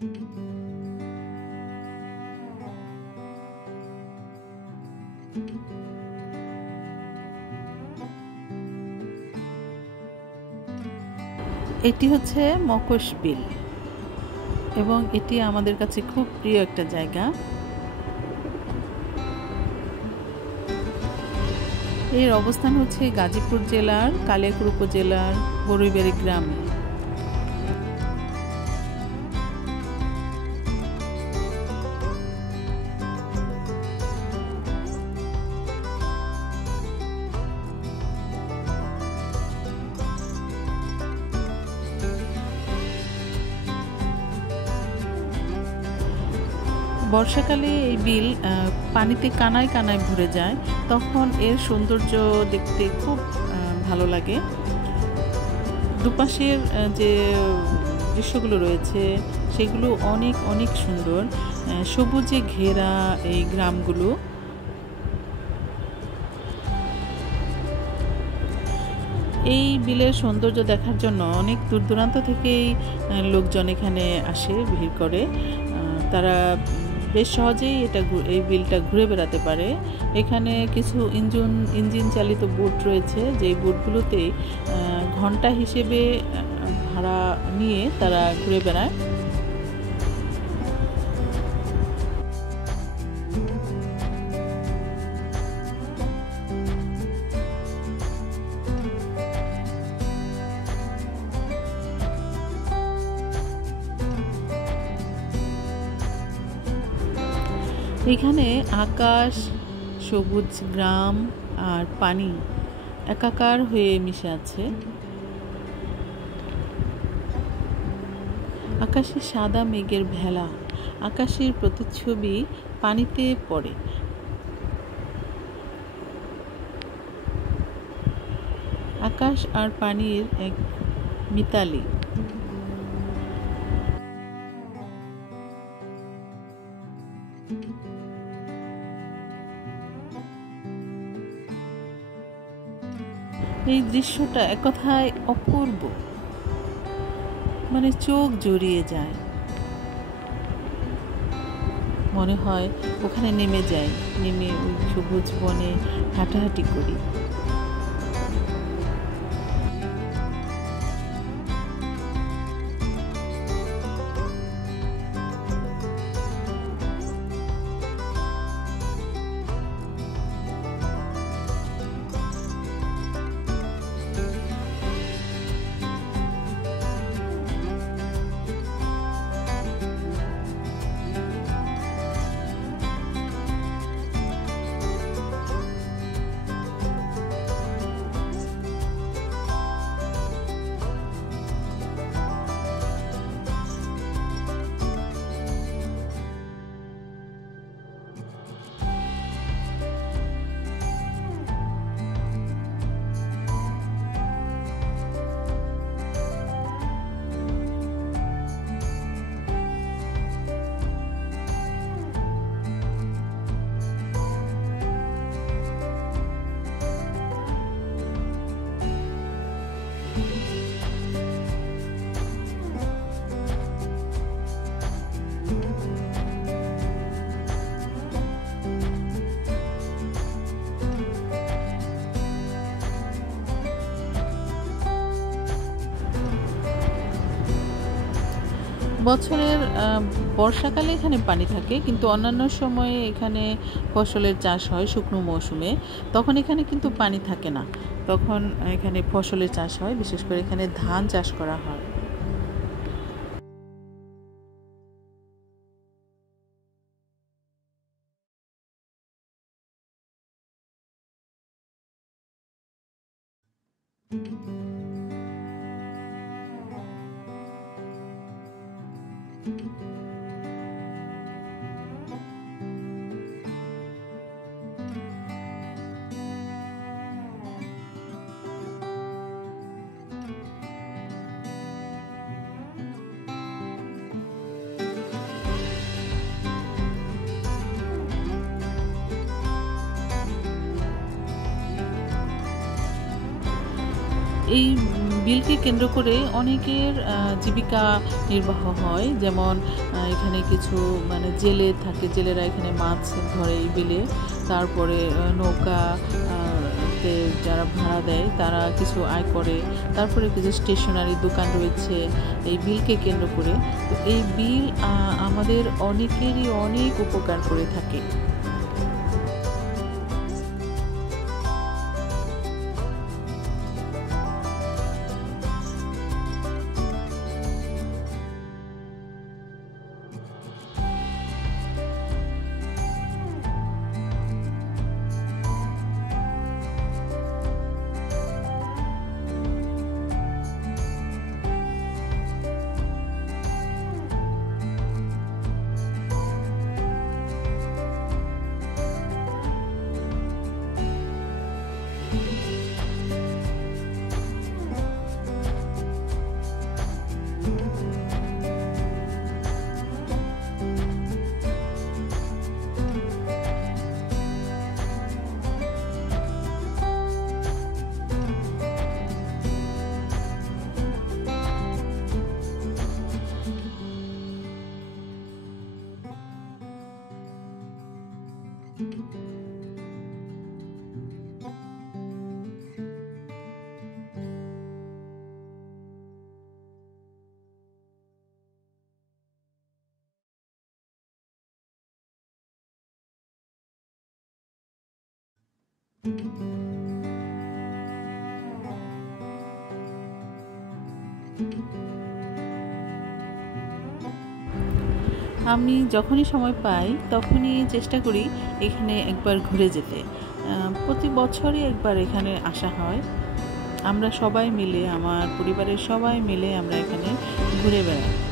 এটি হচ্ছে মকশ বিল এবং এটি আমাদের কাছে খুব প্রিয় একটা জায়গা। এর অবস্থান হচ্ছে গাজীপুর জেলার কালিয়াকৈর উপজেলার বড়ুইবাড়ি গ্রামে। বর্ষাকালে এই বিল পানিতে কানায় কানায় ভরে যায়, তখন এর সৌন্দর্য দেখতে খুব ভালো লাগে। দুপাশের যে দৃশ্যগুলো রয়েছে সেগুলো অনেক অনেক সুন্দর, সবুজে ঘেরা এই গ্রামগুলো। এই বিলের সৌন্দর্য দেখার জন্য অনেক দূর দূরান্ত থেকেই লোকজন এখানে আসে, ভিড় করে। তারা বেশ সহজেই এই বিলটা ঘুরে বেড়াতে পারে। এখানে কিছু ইঞ্জিন চালিত বোট রয়েছে, যেই বোটগুলোতে ঘন্টা হিসেবে ভাড়া নিয়ে তারা ঘুরে বেড়ায়। এখানে আকাশ, সবুজ গ্রাম আর পানি একাকার হয়ে মিশে আছে। আকাশে সাদা মেঘের ভেলা, আকাশের প্রতিচ্ছবি পানিতে পড়ে। আকাশ আর পানির এক মিতালি। এই দৃশ্যটা এক কথায় অপূর্ব, মানে চোখ জড়িয়ে যায়। মনে হয় ওখানে নেমে যাই, নেমে ওই সবুজ বনে হাঁটাহাঁটি করি। বছরের বর্ষাকালে এখানে পানি থাকে, কিন্তু অন্যান্য সময়ে এখানে ফসলের চাষ হয় শুকনো মৌসুমে। তখন এখানে কিন্তু পানি থাকে না, তখন এখানে ফসলের চাষ হয়, বিশেষ করে এখানে ধান চাষ করা হয়। এই বিলকে কেন্দ্র করে অনেকের জীবিকা নির্বাহ হয়। যেমন এখানে কিছু মানে জেলে থাকে, জেলেরা এখানে মাছ ধরে এই বিলে। তারপরে নৌকা যারা ভাড়া দেয় তারা কিছু আয় করে। তারপরে কিছু স্টেশনারি দোকান রয়েছে এই বিলকে কেন্দ্র করে। তো এই বিল আমাদের অনেকেরই অনেক উপকার করে থাকে। আমি যখনই সময় পাই তখনই চেষ্টা করি এখানে একবার ঘুরে যেতে। প্রতি বছরই একবার এখানে আসা হয়। আমরা সবাই মিলে, আমার পরিবারের সবাই মিলে আমরা এখানে ঘুরে বেড়াই।